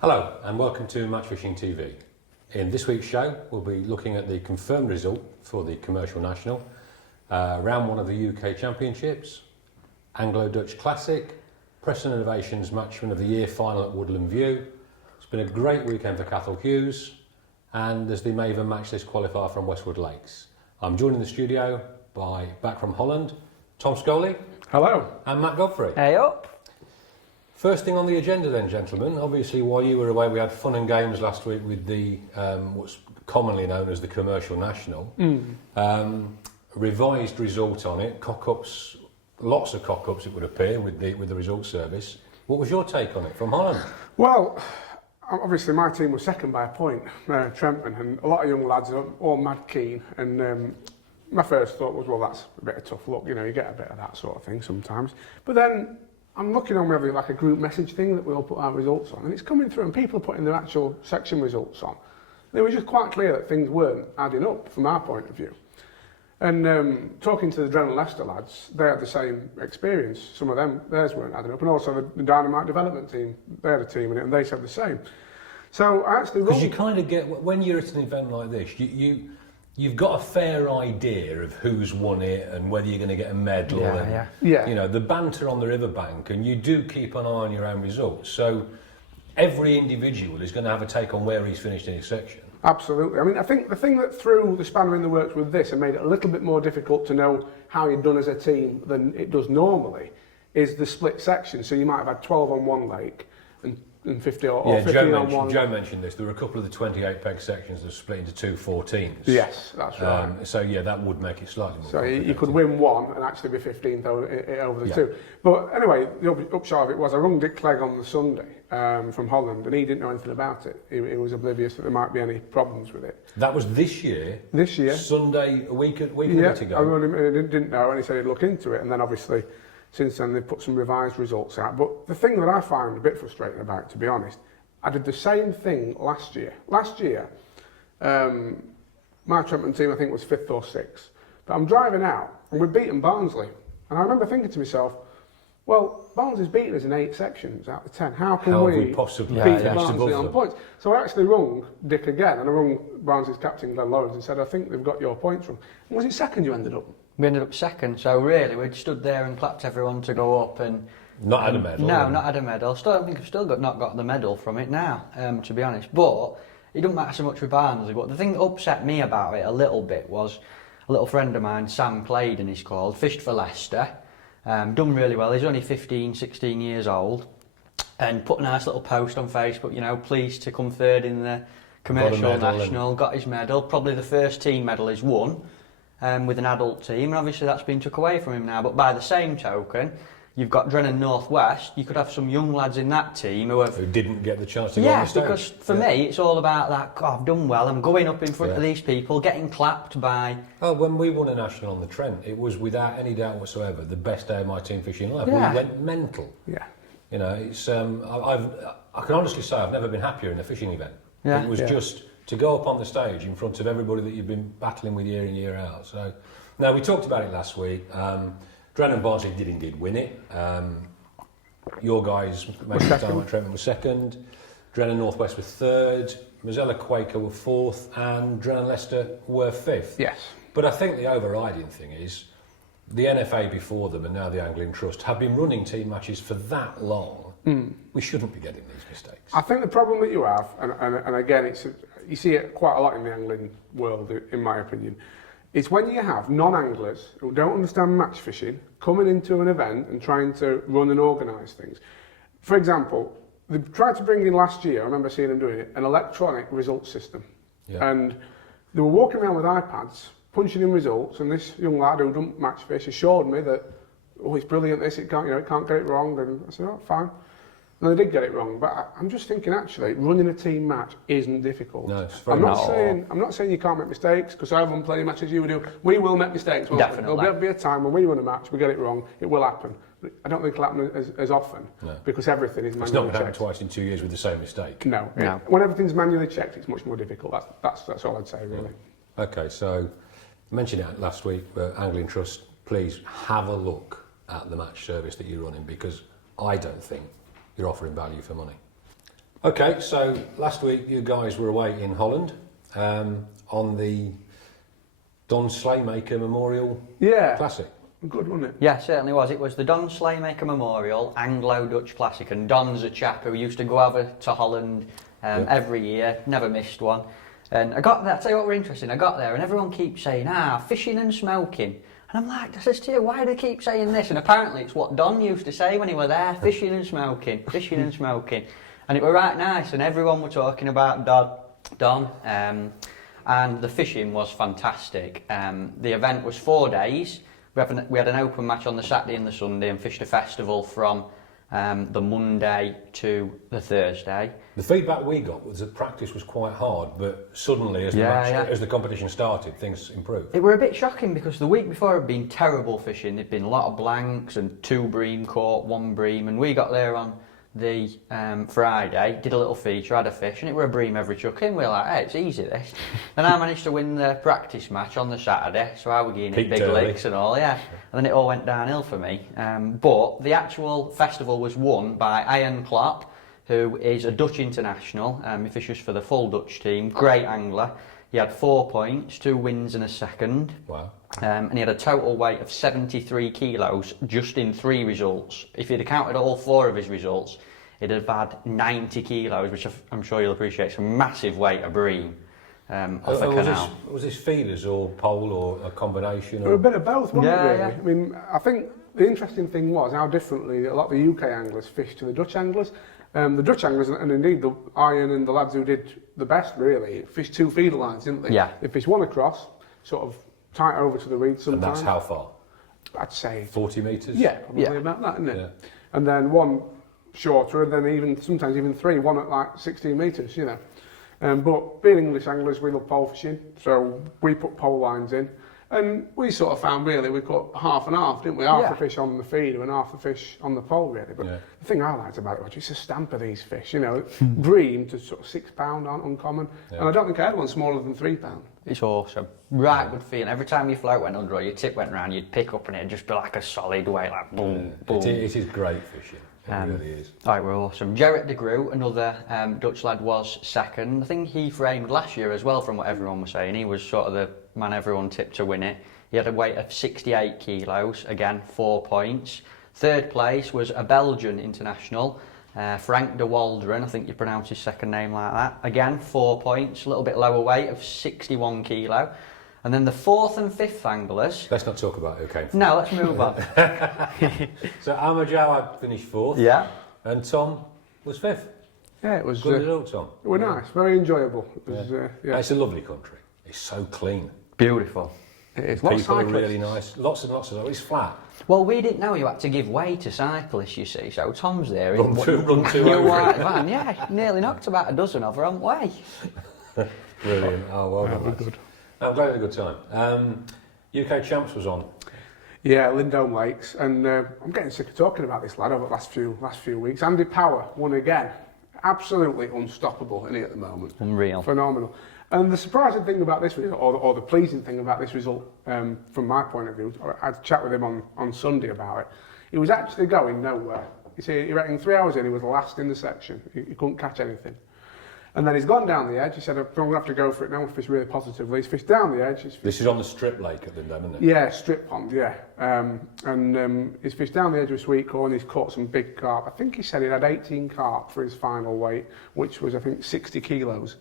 Hello and welcome to Match Fishing TV. In this week's show we'll be looking at the confirmed result for the Commercial National, round one of the UK Championships, Anglo Dutch Classic, Preston Innovations Matchman of the Year final at Woodland View. It's been a great weekend for Cathal Hughes, and there's the Maver Matchlist Qualifier from Westwood Lakes. I'm joined in the studio by, back from Holland, Tom Scully. Hello. And Matt Godfrey. Hey up. First thing on the agenda then, gentlemen, obviously while you were away we had fun and games last week with the what's commonly known as the Commercial National. Revised result on it, cock-ups, lots of cock-ups it would appear with the result service. What was your take on it from Holland? Well, obviously my team was second by a point, Trenton, and a lot of young lads are all mad keen, and my first thought was, well, that's a bit of tough luck, you know, you get a bit of that sort of thing sometimes. But then I'm looking on, we have like a group message thing that we all put our results on, and it's coming through and people are putting their actual section results on. They were just quite clear that things weren't adding up from our point of view. And talking to the Dren and Leicester lads, they had the same experience. Some of them, theirs weren't adding up, and also the Dynamite development team, they had a team in it and they said the same. So I actually... Because you kind of get, when you're at an event like this, you've got a fair idea of who's won it and whether you're going to get a medal and you know, the banter on the riverbank, and you do keep an eye on your own results. So every individual is going to have a take on where he's finished in his section. Absolutely. I mean, I think the thing that threw the spanner in the works with this and made it a little bit more difficult to know how you've done as a team than it does normally is the split section. So you might have had 12 on one lake and 50 or 15 on one. Joe mentioned this. There were a couple of the 28 peg sections that were split into two 14s. Yes, that's right. So yeah, that would make it slightly more. So you could win one and actually be 15th over the two. But anyway, the upshot of it was I rung Dick Clegg on the Sunday from Holland, and he didn't know anything about it. He was oblivious that there might be any problems with it. That was this year. This year. Sunday, a week and a bit ago. I rung him and he didn't know, and he said he'd look into it, and then obviously since then they've put some revised results out. But the thing that I found a bit frustrating about it, to be honest, I did the same thing last year. Last year, my Trenton team I think was 5th or 6th. But I'm driving out and we'd beaten Barnsley. And I remember thinking to myself, well, Barnsley's beaten us in 8 sections out of 10. How can we possibly beat Barnsley on points? So I actually rung Dick again, and I rung Barnsley's captain Glenn Lawrence and said, I think they've got your points wrong. And was it second you ended up? We ended up second, so really we'd stood there and clapped everyone to go up and... Not had a medal? No, not had a medal. I think I've still not got the medal from it now, to be honest. But it doesn't matter so much with Barnsley. But the thing that upset me about it a little bit was a little friend of mine, Sam Claydon he's called, fished for Leicester, done really well. He's only 15, 16 years old, and put a nice little post on Facebook, you know, pleased to come third in the Commercial National, got his medal, probably the first team medal he's won with an adult team, and obviously that's been took away from him now. But by the same token, you've got Drennan North West, you could have some young lads in that team who didn't get the chance to go on the stage. Because for me it's all about that, I've done well, I'm going up in front of these people, getting clapped by... Oh, when we won a national on the Trent, it was without any doubt whatsoever the best day of my team fishing life. Yeah. We went mental. Yeah. You know, it's I can honestly say I've never been happier in a fishing event. Yeah. It was just to go up on the stage in front of everybody that you've been battling with year in, year out. So, now we talked about it last week. Drennan Barnsley did indeed win it. Your guys, Trenton was second. Drennan Northwest were third. Mozilla Quaker were fourth, and Drennan Leicester were fifth. Yes. But I think the overriding thing is the NFA before them and now the Angling Trust have been running team matches for that long. We shouldn't be getting these mistakes. I think the problem that you have, and again, you see it quite a lot in the angling world, in my opinion, it's when you have non-anglers who don't understand match fishing coming into an event and trying to run and organise things. For example, they tried to bring in last year, I remember seeing them doing it, an electronic results system. Yeah. And they were walking around with iPads, punching in results, and this young lad who doesn't match fish assured me that, oh, it's brilliant this, it can't get it wrong, and I said, oh, fine. And they did get it wrong, but I'm just thinking actually running a team match isn't difficult. No, it's I'm not saying you can't make mistakes, because I haven't plenty of matches you do. We will make mistakes. Definitely. There'll be a time when we run a match, we get it wrong, it will happen. But I don't think it'll happen as often, because everything is manually checked. It's not going to happen twice in 2 years with the same mistake. No. When everything's manually checked, it's much more difficult. That's all I'd say, really. Okay, so I mentioned it last week, Angling Trust, please have a look at the match service that you're running, because I don't think you're offering value for money. Okay, so last week you guys were away in Holland on the Danslemaker Memorial Yeah, Classic. good, wasn't it? Yeah, certainly was. It was the Danslemaker Memorial Anglo Dutch Classic, and Don's a chap who used to go over to Holland every year, never missed one. And I got there, I'll tell you what were interesting, I got there and everyone keeps saying, fishing and smoking. And I'm like, I says to you, why do they keep saying this? And apparently it's what Don used to say when he were there, fishing and smoking, fishing and smoking. And it were right nice, and everyone were talking about Don. And the fishing was fantastic. The event was 4 days. We had an open match on the Saturday and the Sunday, and fished a festival from the Monday to the Thursday. The feedback we got was that practice was quite hard, but suddenly as the competition started, things improved. It were a bit shocking because the week before had been terrible fishing. There'd been a lot of blanks and 2 bream caught, 1 bream, and we got there on the Friday, did a little feature, had a fish, and it were a bream every chuck in. We were like, hey, it's easy this. And I managed to win the practice match on the Saturday, so I was getting big licks and all, yeah. And then it all went downhill for me. But the actual festival was won by Ian Klopp, who is a Dutch international. He fishes for the full Dutch team, great angler. He had 4 points, 2 wins and a second. Wow. And he had a total weight of 73 kilos just in 3 results. If he'd have counted all 4 of his results, he'd have had 90 kilos, which I'm sure you'll appreciate. It's a massive weight of bream off the canal. Was this feeders or pole or a combination? Or a bit of both, wasn't it, really? Yeah. I mean, I think the interesting thing was how differently a lot of the UK anglers fished to the Dutch anglers. The Dutch anglers, and indeed the Iron and the lads who did the best, really, fished 2 feeder lines, didn't they? Yeah. They fished one across, sort of tight over to the reed sometimes. And that's how far? I'd say 40 metres? Yeah, probably about that, isn't it? Yeah. And then one shorter, and then sometimes even 3, one at like 16 metres, you know. But being English anglers, we love pole fishing, so we put pole lines in. And we sort of found really we caught half and half, didn't we? Half the fish on the feeder and half the fish on the pole, really. But the thing I liked about it was just the stamp of these fish, you know. Bream to sort of £6 aren't uncommon. And I don't think I had one smaller than £3. It's awesome. Right good feeling. Every time your float went under or your tip went round, you'd pick up and it'd just be like a solid weight, like boom, boom. It is great fishing. It really is. Right, we're awesome. Gerrit de Groot, another Dutch lad, was second. I think he framed last year as well, from what everyone was saying. He was sort of the man everyone tipped to win it. He had a weight of 68 kilos, again 4 points. Third place was a Belgian international, Frank de Walderen, I think you pronounce his second name like that. Again 4 points, a little bit lower weight of 61 kilo. And then the 4th and 5th anglers. Let's not talk about who came first. No, let's move on. So Amajawad finished 4th. Yeah. And Tom was 5th. Yeah, it was Good result, Tom. It was nice, very enjoyable. It was, It's a lovely country. It's so clean. Beautiful. It is. People are really nice. Lots and lots of them. It's flat. Well, we didn't know you had to give way to cyclists, you see, so Tom's there. Run two new over. white van, yeah, nearly knocked about a dozen of her on way. Brilliant. Oh, well done. good. I'm glad you had a good time. UK Champs was on. Yeah, Lindome Lakes, and I'm getting sick of talking about this lad over the last few weeks. Andy Power won again. Absolutely unstoppable, isn't he, at the moment? Unreal. Phenomenal. And the surprising thing about this result, or the pleasing thing about this result, from my point of view, I had a chat with him on Sunday about it. He was actually going nowhere. He reckoned 3 hours in, he was last in the section. He couldn't catch anything. And then he's gone down the edge. He said, I'm going to have to go for it now. Fish really positively. He's fished down the edge. This is on the strip lake at Lindome, isn't it? Yeah, strip pond, yeah. He's fished down the edge with sweet corn. He's caught some big carp. I think he said he had 18 carp for his final weight, which was, I think, 60 kilos.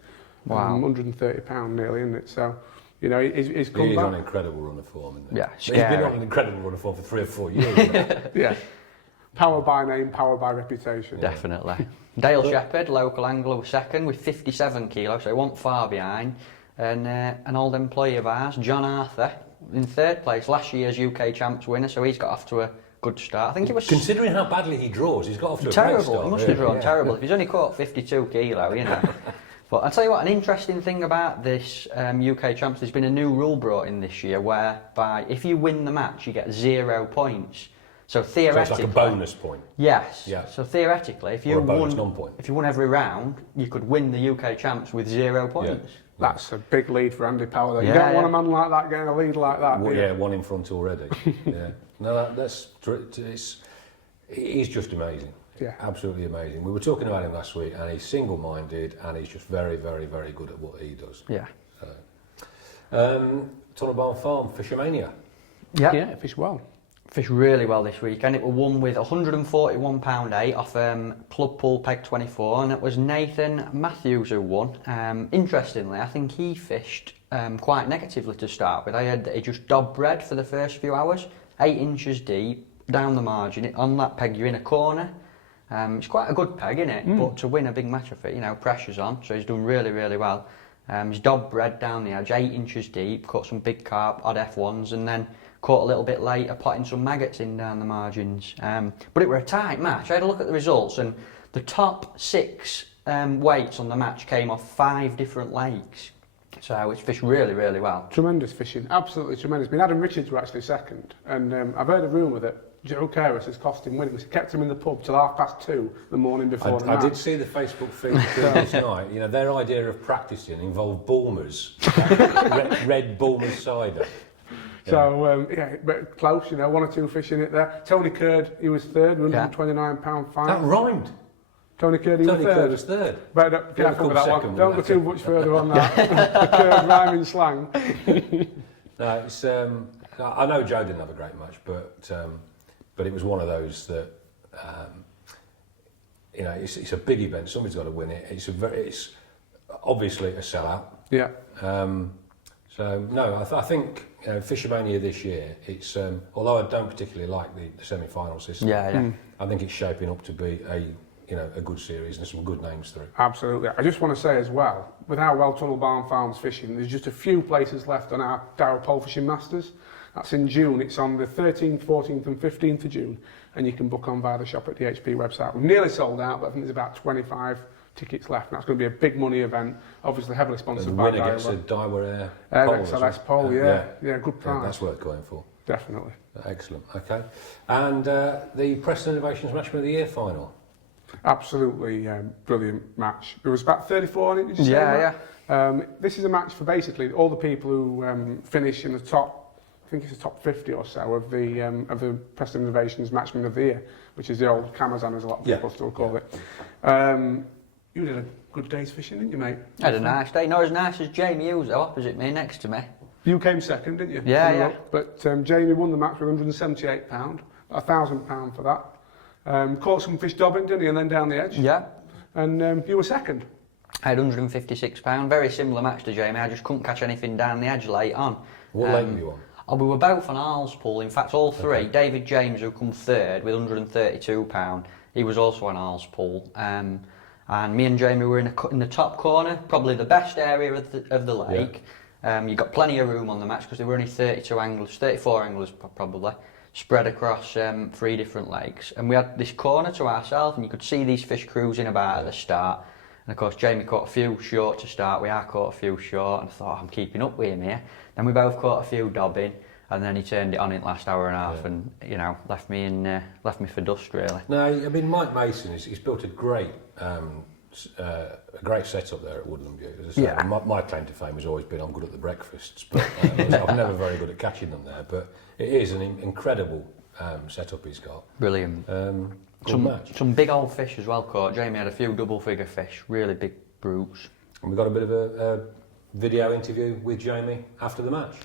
Wow. 130 pound nearly, isn't it? So, you know, he's come He is back. on an incredible run of form, isn't he? Yeah, He's been on an incredible run of form for 3 or 4 years. Isn't he? Yeah. Power by name, power by reputation. Definitely. Dale Shepherd, local angler, was second with 57 kilos, so he wasn't far behind. And an old employee of ours, John Arthur, in 3rd place, last year's UK Champs winner, so he's got off to a good start. I think it was Considering how badly he draws, he's got off to a terrible. great start. He must have drawn terrible. If he's only caught 52 kilo, you know. But I'll tell you what, an interesting thing about this UK Champs, there's been a new rule brought in this year whereby if you win the match, you get 0 points. So theoretically, So it's like a bonus point. Yes. Yeah. So theoretically, if you Or a bonus non-point. if you won every round, you could win the UK Champs with 0 points. Yeah. That's a big lead for Andy Power. Though. You Yeah, don't want yeah. a man like that getting a lead like that. do you? Yeah, one in front already. Yeah. No, he's just amazing. Yeah. Absolutely amazing. We were talking about him last week, and he's single-minded, and he's just very, very, very good at what he does. Yeah. Tunnelbarn Farm, Fishermania. Yeah. Yeah, fished well. Fished really well this weekend. It was won with £141.8 off Club Pool Peg 24, and it was Nathan Matthews who won. Interestingly, I think he fished quite negatively to start with. I heard that he just dobbed bread for the first few hours, 8 inches deep, down the margin. On that peg, you're in a corner. It's quite a good peg, isn't it? But to win a big match of it, you know, pressure's on, so he's done really, really well. He's dobbed bread down the edge, 8 inches deep, caught some big carp, odd F1s, and then caught a little bit later, potting some maggots in down the margins. But it were a tight match. I had a look at the results, and the top 6 weights on the match came off 5 different lakes. So it's fished really, really well. Tremendous fishing, absolutely tremendous. I mean, Adam Richards were actually second, and I've heard a rumour that Joe Carus has cost him winning. He kept him in the pub till 2:30 the morning before the match. I did see the Facebook feed this night. You know, their idea of practicing involved Bulmers, red Bulmers cider. So, yeah, but close, you know, 1 or 2 fish in it there. Tony Curd, he was third, £129 fine. That rhymed. Tony Curd, Tony Curd was third. But careful with that one. Second, Don't go too much further on that. The Curd rhyming slang. No, it's. I know Joe didn't have a great match, but it was one of those that, you know, it's a big event. Somebody's got to win it. It's obviously a sellout. Yeah. So no, I think you know, Fishermania this year. It's although I don't particularly like the semi-final system. Yeah. I think it's shaping up to be a good series and some good names through. Absolutely. I just want to say as well, with how well Tunnelbarn Farm's fishing, there's just a few places left on our Darrow Pole Fishing Masters. That's in June. It's on the 13th, 14th and 15th of June, and you can book on via the shop at the HP website. We're nearly sold out, but I think there's about 25 tickets left. And that's going to be a big money event, obviously heavily sponsored by The winner gets a Daiwa XLS pole, yeah, good price. Yeah, that's worth going for. Definitely. Excellent, okay. And the Preston Innovations Matchman of the Year final. Absolutely brilliant match. There was about 34 in it, did you say? Yeah. This is a match for basically all the people who finish in the top, I think it's the top 50 or so of the Preston Innovations Matchman of the Year, which is the old Camazon, as a lot of people still call it. You did a good day's fishing, didn't you, mate? I had a nice day. Not as nice as Jamie Hughes, opposite me, next to me. You came second, didn't you? Yeah. But Jamie won the match with £178, £1,000 for that. Caught some fish dobbing, didn't he, and then down the edge? Yeah. And you were second. I had £156, very similar match to Jamie. I just couldn't catch anything down the edge late on. What lane were you on? We were both on Arles pool, in fact all three. Okay. David James, who come third with £132, he was also on Arles pool. And me and Jamie were in the top corner, probably the best area of the lake. Yeah. You got plenty of room on the match because there were only 32 anglers, 34 anglers probably, spread across 3 different lakes. And we had this corner to ourselves, and you could see these fish cruising about at the start. And of course Jamie caught a few short to start with, I caught a few short, and I thought, I'm keeping up with him here. Then we both caught a few dobbing, and then he turned it on in the last hour and a half, and you know, left me for dust really. No, I mean Mike Mason, he's built a great setup there at Woodland View. As I say, my claim to fame has always been I'm good at the breakfasts, but I'm never very good at catching them there. But it is an incredible setup he's got. Brilliant. Some big old fish as well caught. Jamie had a few double figure fish, really big brutes. And we got a bit of a video interview with Jamie after the match.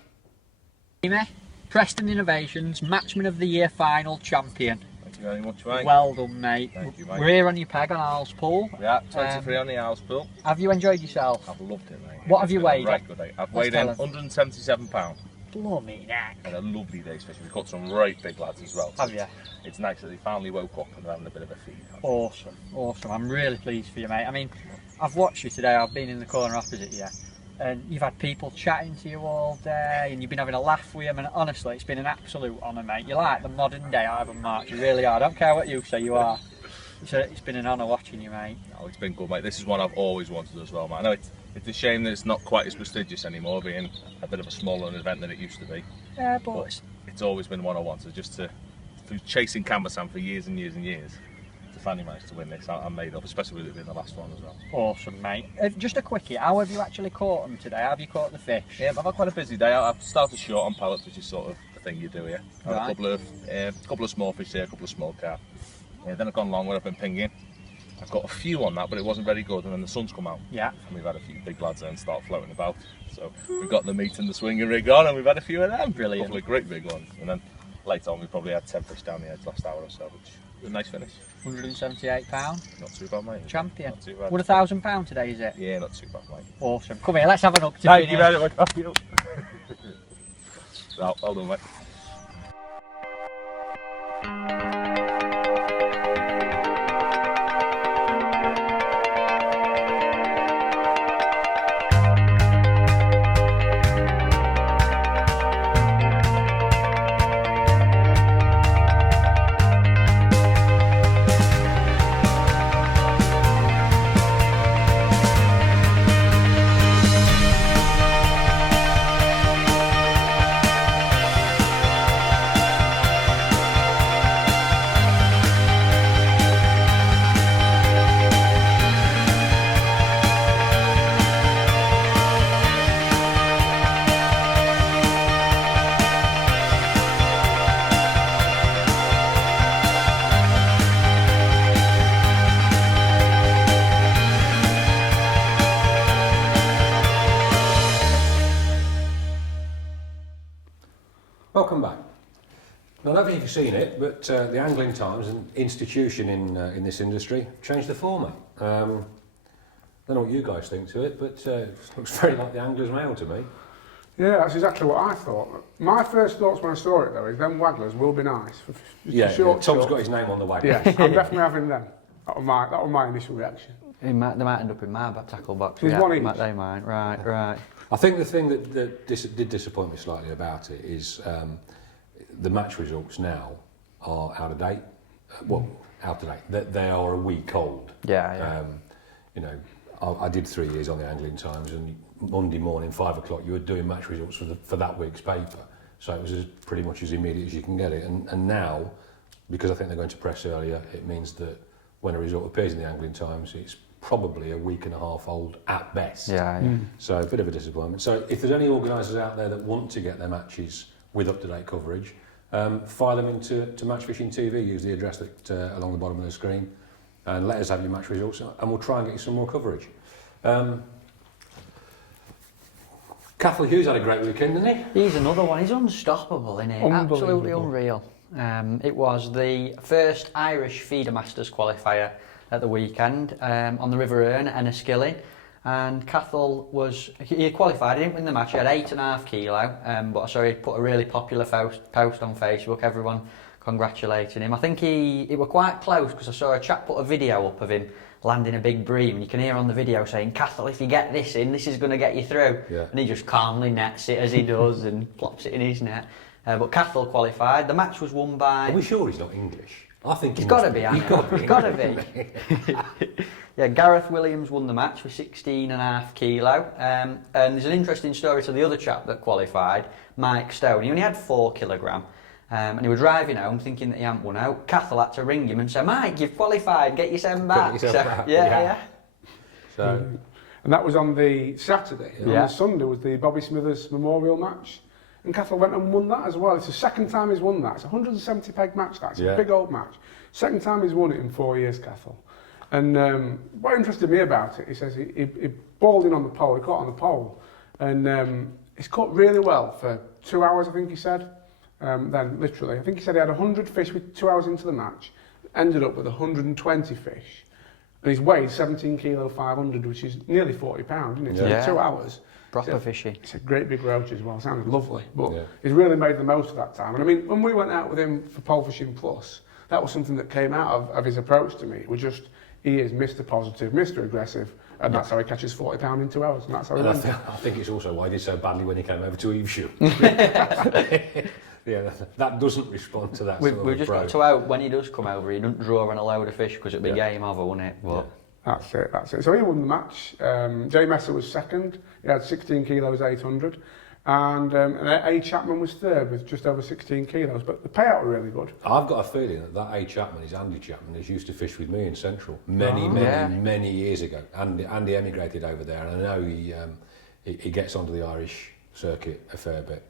Preston Innovations Matchman of the Year final champion. Thank you very much, mate. Well done, mate. Thank you, mate. We're here on your peg on Arles pool. Yeah, 23 on the house pool. Have you enjoyed yourself? I've loved it, mate. What have you weighed? Right good day. I've weighed in 177 pounds. Blooming heck. Had a lovely day's fishing. We caught some right big lads as well. Have you? It's nice that they finally woke up and they're having a bit of a feed. Awesome, awesome. I'm really pleased for you, mate. I mean, I've watched you today. I've been in the corner opposite you. And you've had people chatting to you all day, and you've been having a laugh with them, and honestly, it's been an absolute honour, mate. You're like the modern day Ivan March, you really are. I don't care what you say, you are. It's been an honour watching you, mate. Oh, it's been good, mate. This is one I've always wanted as well, mate. I know it's a shame that it's not quite as prestigious anymore, being a bit of a smaller event than it used to be. Yeah, but it's always been one I wanted, just through chasing Camazon for years and years and years. Finally managed to win this. I'm made up, especially with it being the last one as well. Awesome, mate. Just a quickie, how have you actually caught them today? How have you caught the fish? I've had quite a busy day. I've started short on pallets, which is sort of the thing you do here. I've had a couple of small fish here, a couple of small carp. Yeah, then I've gone long where I've been pinging. I've got a few on that, but it wasn't very good, and then the sun's come out. Yeah. And we've had a few big lads then start floating about. So we've got the meat and the swinging rig on, and we've had a few of them. Brilliant. Hopefully great big ones. And then later on we probably had 10 fish down the edge last hour or so, which was a nice finish. £178. Not too bad, mate. Champion. Not too bad. What, £1,000 today, is it? Yeah, not too bad, mate. Awesome. Come here, let's have an up to Thank you finish. very much. Well done, mate. Welcome back. Now, I don't think you've seen it, but the Angling Times, an institution in this industry, changed the format. I don't know what you guys think to it, but it looks very like the Angler's Mail to me. Yeah, that's exactly what I thought. My first thoughts when I saw it, though, is them wagglers will be nice. For just a short Tom's shot. got his name on the wagon. Yeah, I'm definitely having them. That was my initial reaction. They might end up in my tackle box. There's Yeah, one each. they might. Right. I think the thing that did disappoint me slightly about it is the match results now are out of date. Out of date. They are a week old. Yeah. You know, I did 3 years on the Angling Times, and Monday morning, 5 o'clock, you were doing match results for that week's paper. So it was pretty much as immediate as you can get it. And now, because I think they're going to press earlier, it means that when a result appears in the Angling Times, it's probably a week and a half old at best. Yeah. So a bit of a disappointment. So if there's any organisers out there that want to get their matches with up-to-date coverage, fire them into Match Fishing TV. Use the address that along the bottom of the screen, and let us have your match results, and we'll try and get you some more coverage. Cathal Hughes had a great weekend, didn't he? He's another one. He's unstoppable, isn't he? Absolutely unreal. It was the first Irish Feedermasters qualifier at the weekend on the River Erne at Enniskillen, and Cathal he qualified. He didn't win the match. He had 8.5 kilo, but I saw he put a really popular post on Facebook. Everyone congratulating him. I think he were quite close, because I saw a chap put a video up of him landing a big bream, and you can hear on the video saying, "Cathal, if you get this in, this is going to get you through." Yeah. And he just calmly nets it as he does and plops it in his net. But Cathal qualified. The match was won by... Are we sure he's not English? I think He's got to be, hasn't he? He's got to be. Yeah, Gareth Williams won the match with 16.5 kilo. And there's an interesting story to the other chap that qualified, Mike Stone. He only had 4 kilogram. And he was driving home thinking that he hadn't won out. Cathal had to ring him and say, "Mike, you've qualified, get yourself back." Back. Yeah. So, And that was on the Saturday. And on the Sunday was the Bobby Smithers Memorial match. And Cathal went and won that as well. It's the second time he's won that. It's a 170 peg match, that's a big old match. Second time he's won it in 4 years, Cathal. And what interested me about it, he says he balled in on the pole, he caught on the pole. And he's caught really well for 2 hours, I think he said. Then literally, I think he said he had 100 fish with 2 hours into the match, ended up with 120 fish. And he's weighed 17 kilo 500, which is nearly 40 pounds, isn't it? So 2 hours. Proper fishy. It's a great big roach as well, sounded lovely. But he's really made the most of that time. And I mean, when we went out with him for Pole Fishing Plus, that was something that came out of his approach to me. It was just, he is Mr. Positive, Mr. Aggressive, and that's how he catches 40 pounds in 2 hours, and that's how he wins. I think it's also why he did so badly when he came over to Evesham. Yeah, that doesn't respond to that sort of We've just got to out, when he does come over, he doesn't draw on a load of fish, because it'd be game over, wouldn't it? But That's it. So he won the match. Jay Messer was second. He had 16 kilos 800. And A. Chapman was third with just over 16 kilos. But the payout were really good. I've got a feeling that A. Chapman is Andy Chapman, who's used to fish with me in Central many years ago. Andy emigrated over there, and I know he gets onto the Irish circuit a fair bit.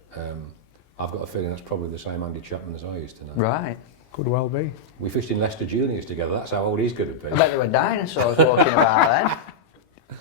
I've got a feeling that's probably the same Andy Chapman as I used to know. right. Could well be. We fished in Leicester Juniors together. That's how old he's going to I be. bet there were dinosaurs walking about then.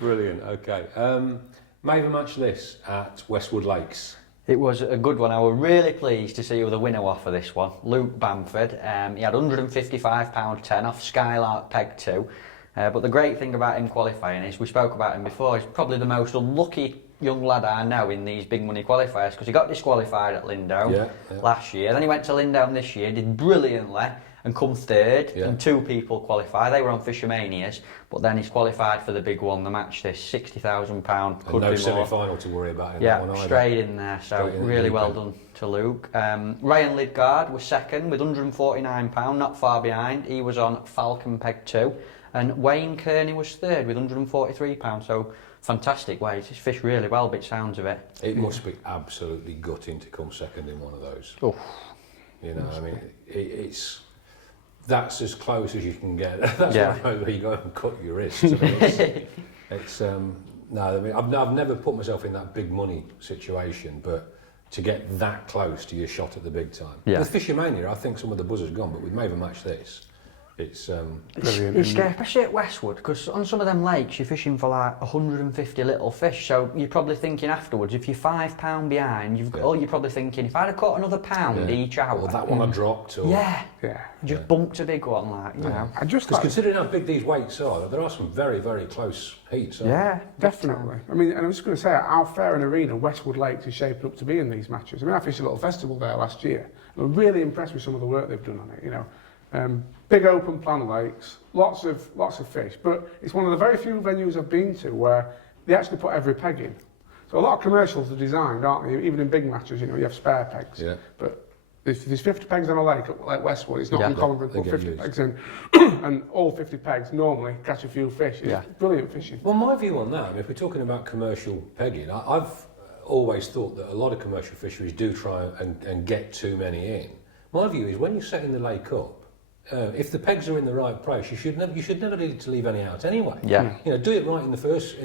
Brilliant. Okay. Maver match this at Westwood Lakes. It was a good one. I was really pleased to see who the winner was for this one. Luke Bamford. He had £155.10 off Skylark Peg 2. But the great thing about him qualifying is, we spoke about him before, he's probably the most unlucky young lad I know in these big money qualifiers, because he got disqualified at Lindome last year. Then he went to Lindome this year, did brilliantly and come third, and 2 people qualified. They were on Feedermasters, but then he's qualified for the big one, the match this, £60,000. Could no be semi-final to worry about in yeah, that one either. straight in there, so really well done to Luke. Ryan Lidgard was second with £149, not far behind. He was on Falcon Peg 2. And Wayne Kearney was third with £143, so fantastic weight. He's fished really well, by the sounds of it. It must be absolutely gutting to come second in one of those. Oh. You know, I mean, that's as close as you can get. That's where you go and cut your wrist. I mean, no, I mean, I've never put myself in that big money situation, but to get that close to your shot at the big time. With Feedermasters, I think some of the buzzer's gone, but we've Maver match this. It's Brilliant. It's scary, especially at Westwood, because on some of them lakes you're fishing for like 150 little fish, so you're probably thinking afterwards, if you're £5 behind, you're probably thinking, if I'd have caught another pound each hour. Or that one I dropped. Or, just bumped a big one, like, you know. Because considering how big these weights are, there are some very, very close heats. Definitely. I mean, and I was just going to say, how fair an arena Westwood Lakes is shaping up to be in these matches. I mean, I fished a little festival there last year. I'm really impressed with some of the work they've done on it, you know. Big open plan lakes, lots of fish, but it's one of the very few venues I've been to where they actually put every peg in. So a lot of commercials are designed, aren't they? Even in big matches, you know, you have spare pegs. Yeah. But if there's 50 pegs on a lake like Westwood, it's not uncommon to put 50 pegs in, and all 50 pegs normally catch a few fish. It's brilliant fishing. Well, my view on that, I mean, if we're talking about commercial pegging, I've always thought that a lot of commercial fisheries do try and get too many in. My view is when you're setting the lake up, if the pegs are in the right place, you should never need to leave any out anyway. Yeah. You know, do it right in the first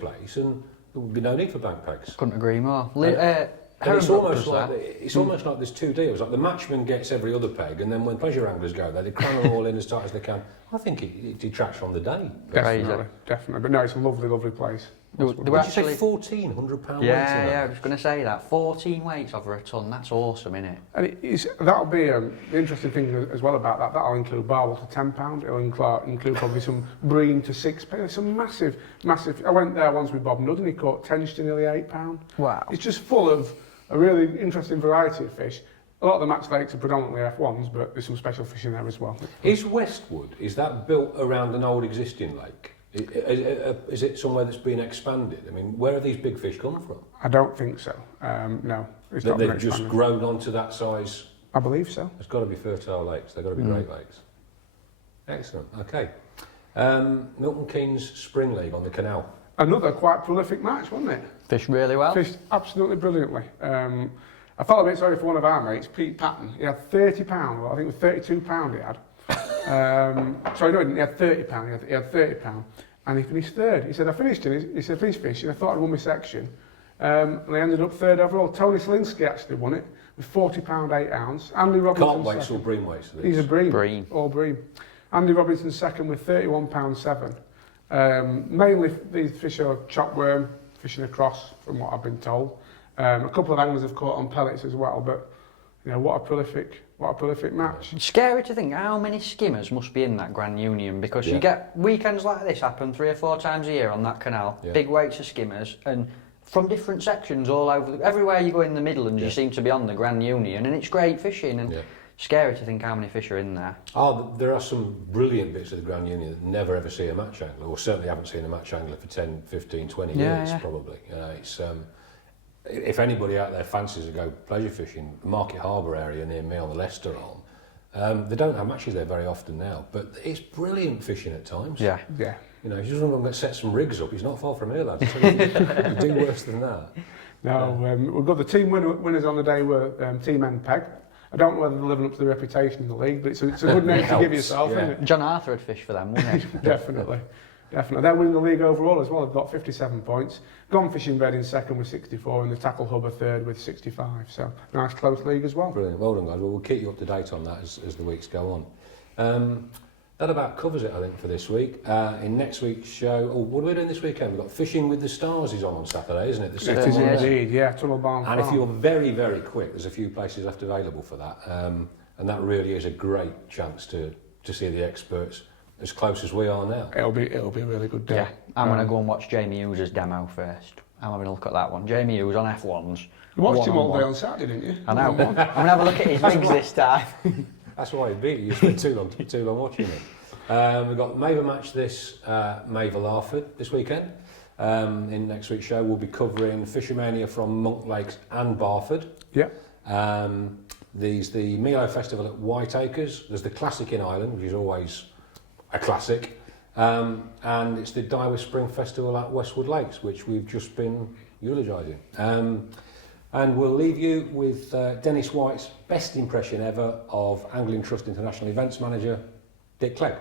place, and there would be no need for bank pegs. Couldn't agree more. And it's almost like there's 2 deals. Like the Matchman gets every other peg, and then when pleasure anglers go there, they cram them all in as tight as they can. I think it detracts from the day. Definitely. But no, it's a lovely, lovely place. They were Did you actually say £1,400 weights? Yeah, I was going to say that. 14 weights over a tonne, that's awesome, isn't it? And that'll be the interesting thing as well about that. That'll include barbel to £10. It'll include probably some bream to £6. Some massive. I went there once with Bob Nudd and he caught tench to nearly £8. Wow. It's just full of a really interesting variety of fish. A lot of the match lakes are predominantly F1s, but there's some special fish in there as well. Is Westwood, is that built around an old existing lake? Is it somewhere that's been expanded? I mean, where have these big fish come from? I don't think so. No, it's not. They've just grown onto that size. I believe so. It's got to be fertile lakes. They've got to be great lakes. Excellent. Okay. Milton Keynes Spring League on the canal. Another quite prolific match, wasn't it? Fished really well. Fished absolutely brilliantly. I felt a bit sorry for one of our mates, Pete Patton. He had £30. Well, I think it was £32 he had. Sorry, no, he didn't. He had £30. He had £30. And he finished third. He said, I finished, and he said, finished fishing. I thought I'd won my section. And I ended up third overall. Tony Slinsky actually won it with £40 8 ounce. Andy Robinson Carp weights or bream weights? These are bream. Bream. All bream. Andy Robinson second with £31 7. Mainly these fish are chopworm, fishing across, from what I've been told. A couple of anglers have caught on pellets as well, but you know, what a prolific match. It's scary to think how many skimmers must be in that Grand Union, because you get weekends like this happen 3 or 4 times a year on that canal, big weights of skimmers, and from different sections all over, everywhere you go in the Midlands you seem to be on the Grand Union, and it's great fishing, and scary to think how many fish are in there. Oh, there are some brilliant bits of the Grand Union that never ever see a match angler, or certainly haven't seen a match angler for 10, 15, 20 years probably. You know, it's if anybody out there fancies to go pleasure fishing, Market Harbour area near me on the Leicester Arm, they don't have matches there very often now, but it's brilliant fishing at times. Yeah. You know, if you just want to set some rigs up, he's not far from here, lads. You do worse than that. No, we've got the team winners on the day were Team NPEG. I don't know whether they're living up to the reputation in the league, but it's a good name to give yourself, isn't it? John Arthur had fished for them, wouldn't he? Definitely. Definitely. They win the league overall as well. They've got 57 points. Gone Fishing Bed in second with 64 and the Tackle Hub are third with 65. So nice close league as well. Brilliant. Well done, guys. Well, we'll keep you up to date on that as the weeks go on. That about covers it, I think, for this week. In next week's show, what are we doing this weekend? We've got Fishing with the Stars is on Saturday, isn't it? The It is second one. indeed, yeah. Tunnel Barn And if Farm. you're very, very quick, there's a few places left available for that. And that really is a great chance to see the experts as close as we are now. It'll be a really good day. Yeah, I'm going to go and watch Jamie Hughes' demo first. I'm having a look at that one. Jamie Hughes on F1s. You watched him all One-on-one. day on Saturday, didn't you? I know. I'm going to have a look at his rigs this time. That's why he beat you. You spent too long watching it. We've got Maver match this Maver Larford this weekend. In next week's show, we'll be covering Mania from Monk Lakes and Barford. Yeah. There's the Milo Festival at Whiteacres. There's the Classic in Ireland, which is always a classic. And it's the Daiwa Spring Festival at Westwood Lakes, which we've just been eulogising. And we'll leave you with Dennis White's best impression ever of Angling Trust International Events Manager, Dick Clegg.